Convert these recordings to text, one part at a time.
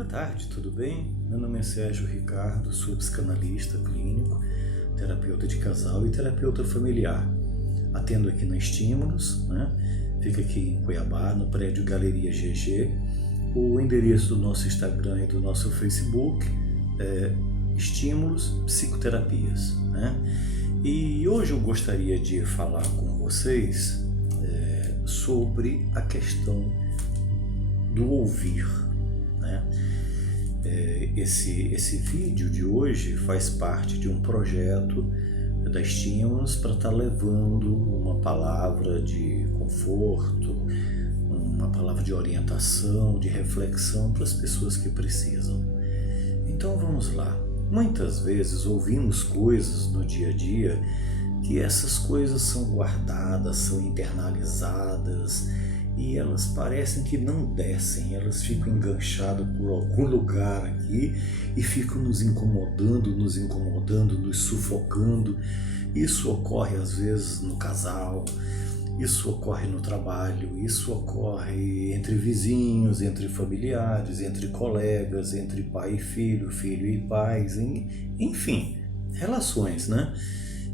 Boa tarde, tudo bem? Meu nome é Sérgio Ricardo, sou psicanalista clínico, terapeuta de casal e terapeuta familiar. Atendo aqui na Estímulos, Fica aqui em Cuiabá, no prédio Galeria GG. O endereço do nosso Instagram e do nosso Facebook é Estímulos Psicoterapias, E hoje eu gostaria de falar com vocês sobre a questão do ouvir, Esse vídeo de hoje faz parte de um projeto da Estímulos para estar levando uma palavra de conforto, uma palavra de orientação, de reflexão para as pessoas que precisam. Então vamos lá. Muitas vezes ouvimos coisas no dia a dia que essas coisas são guardadas, são internalizadas e elas parecem que não descem, elas ficam enganchadas por algum lugar aqui e ficam nos incomodando, nos sufocando. Isso ocorre às vezes no casal, isso ocorre no trabalho, isso ocorre entre vizinhos, entre familiares, entre colegas, entre pai e filho, filho e pais, enfim, relações,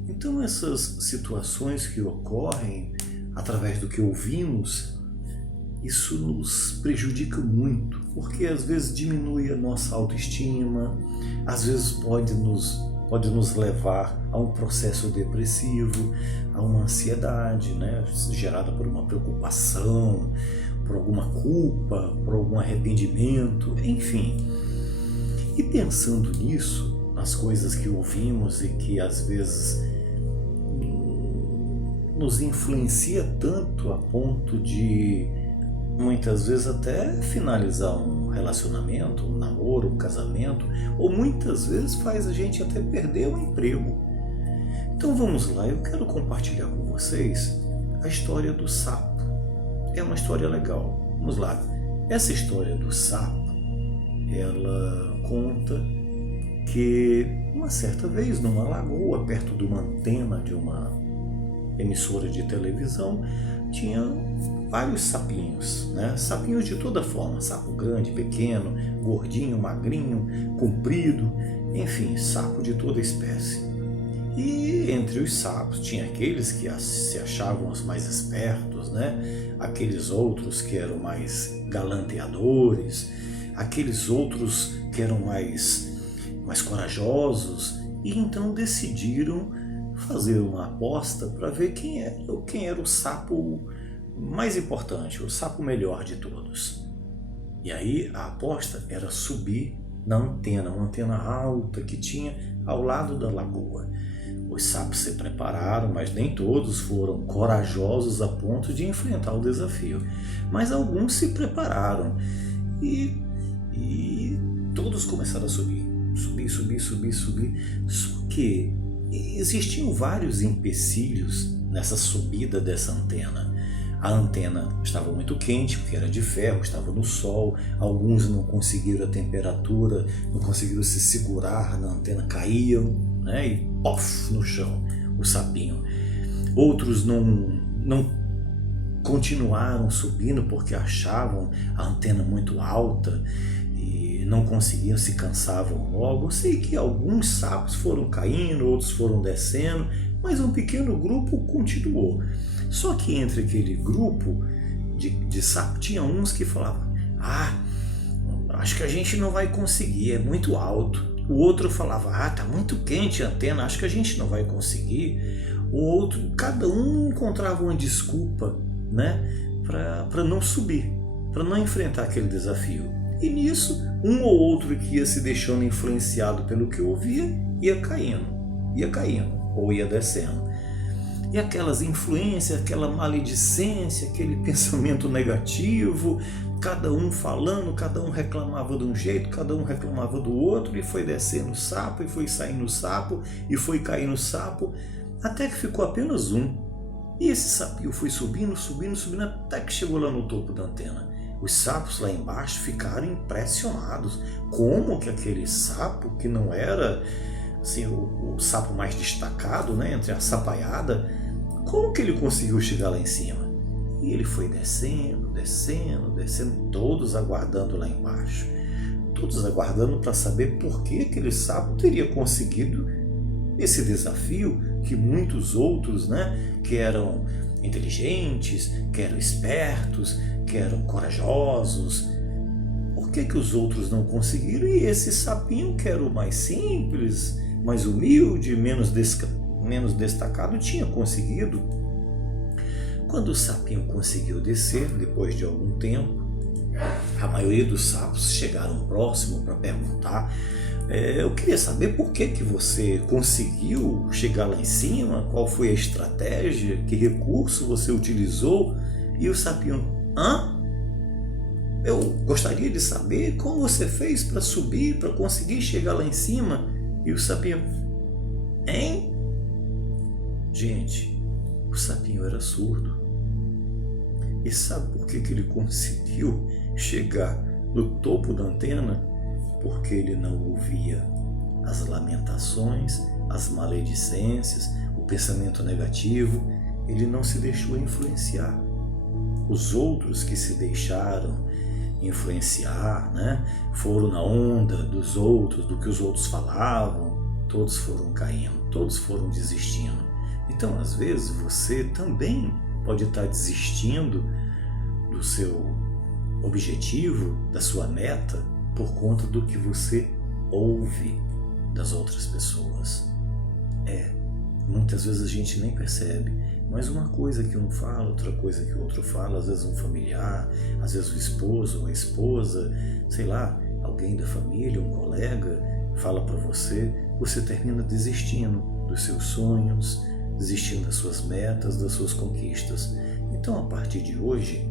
Então essas situações que ocorrem através do que ouvimos, isso nos prejudica muito, porque às vezes diminui a nossa autoestima, às vezes pode nos levar a um processo depressivo, a uma ansiedade, gerada por uma preocupação, por alguma culpa, por algum arrependimento, enfim. E pensando nisso, nas coisas que ouvimos e que às vezes nos influencia tanto a ponto de muitas vezes até finalizar um relacionamento, um namoro, um casamento, ou muitas vezes faz a gente até perder o emprego. Então vamos lá, eu quero compartilhar com vocês a história do sapo. É uma história legal. Vamos lá. Essa história do sapo, ela conta que uma certa vez numa lagoa, perto de uma antena de uma emissora de televisão, tinha vários sapinhos, sapinhos de toda forma, sapo grande, pequeno, gordinho, magrinho, comprido, enfim, sapo de toda espécie. E entre os sapos tinha aqueles que se achavam os mais espertos, aqueles outros que eram mais galanteadores, aqueles outros que eram mais corajosos, e então decidiram fazer uma aposta para ver quem era o sapo mais importante, o sapo melhor de todos. E aí a aposta era subir na antena, uma antena alta que tinha ao lado da lagoa. Os sapos se prepararam, mas nem todos foram corajosos a ponto de enfrentar o desafio. Mas alguns se prepararam e todos começaram a subir. Só que existiam vários empecilhos nessa subida dessa antena. A antena estava muito quente, porque era de ferro, estava no sol. Alguns não conseguiram a temperatura, não conseguiram se segurar na antena, caíam, e pof, no chão, o sapinho. Outros não continuaram subindo porque achavam a antena muito alta e não conseguiam, se cansavam logo. Eu sei que alguns sapos foram caindo, outros foram descendo, mas um pequeno grupo continuou. Só que entre aquele grupo de sapos tinha uns que falavam: acho que a gente não vai conseguir, é muito alto. O outro falava: tá muito quente a antena, acho que a gente não vai conseguir. O outro, cada um encontrava uma desculpa, para não subir, para não enfrentar aquele desafio. E nisso, um ou outro que ia se deixando influenciado pelo que ouvia, ia caindo, ou ia descendo. E aquelas influências, aquela maledicência, aquele pensamento negativo, cada um falando, cada um reclamava de um jeito, cada um reclamava do outro, e foi descendo o sapo, e foi saindo o sapo, e foi caindo o sapo, até que ficou apenas um. E esse sapinho foi subindo, até que chegou lá no topo da antena. Os sapos lá embaixo ficaram impressionados. Como que aquele sapo, que não era o sapo mais destacado, entre a sapaiada, como que ele conseguiu chegar lá em cima? E ele foi descendo, todos aguardando lá embaixo. todos aguardando para saber por que aquele sapo teria conseguido esse desafio que muitos outros, que eram inteligentes, que eram espertos, que eram corajosos. Por que os outros não conseguiram e esse sapinho, que era o mais simples, mais humilde, menos destacado, tinha conseguido? Quando o sapinho conseguiu descer, depois de algum tempo, a maioria dos sapos chegaram próximo para perguntar: eu queria saber por que você conseguiu chegar lá em cima, qual foi a estratégia, que recurso você utilizou? E o sapinho: eu gostaria de saber como você fez para subir, para conseguir chegar lá em cima. E o sapinho: hein? Gente, o sapinho era surdo. E sabe por que ele conseguiu chegar no topo da antena? Porque ele não ouvia as lamentações, as maledicências, o pensamento negativo. Ele não se deixou influenciar. Os outros que se deixaram influenciar, foram na onda dos outros, do que os outros falavam, todos foram caindo, todos foram desistindo. Então, às vezes, você também pode estar desistindo do seu objetivo, da sua meta, por conta do que você ouve das outras pessoas. Muitas vezes a gente nem percebe, mas uma coisa que um fala, outra coisa que o outro fala, às vezes um familiar, às vezes o esposo, uma esposa, sei lá, alguém da família, um colega, fala para você, você termina desistindo dos seus sonhos, desistindo das suas metas, das suas conquistas. Então, a partir de hoje,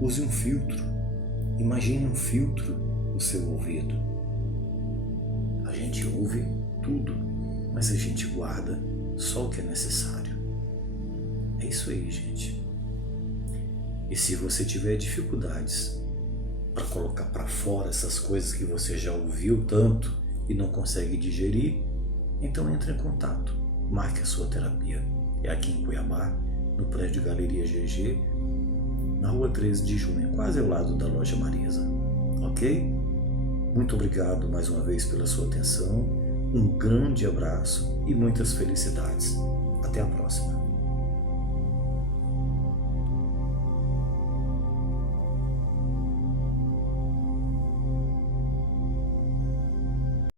use um filtro. Imagine um filtro no seu ouvido. A gente ouve tudo, mas a gente guarda só o que é necessário. É isso aí, gente. E se você tiver dificuldades para colocar para fora essas coisas que você já ouviu tanto e não consegue digerir, então entre em contato, marque a sua terapia. É aqui em Cuiabá, no prédio Galeria GG, na rua 13 de junho, quase ao lado da loja Marisa. Ok? Muito obrigado mais uma vez pela sua atenção, um grande abraço e muitas felicidades. Até a próxima.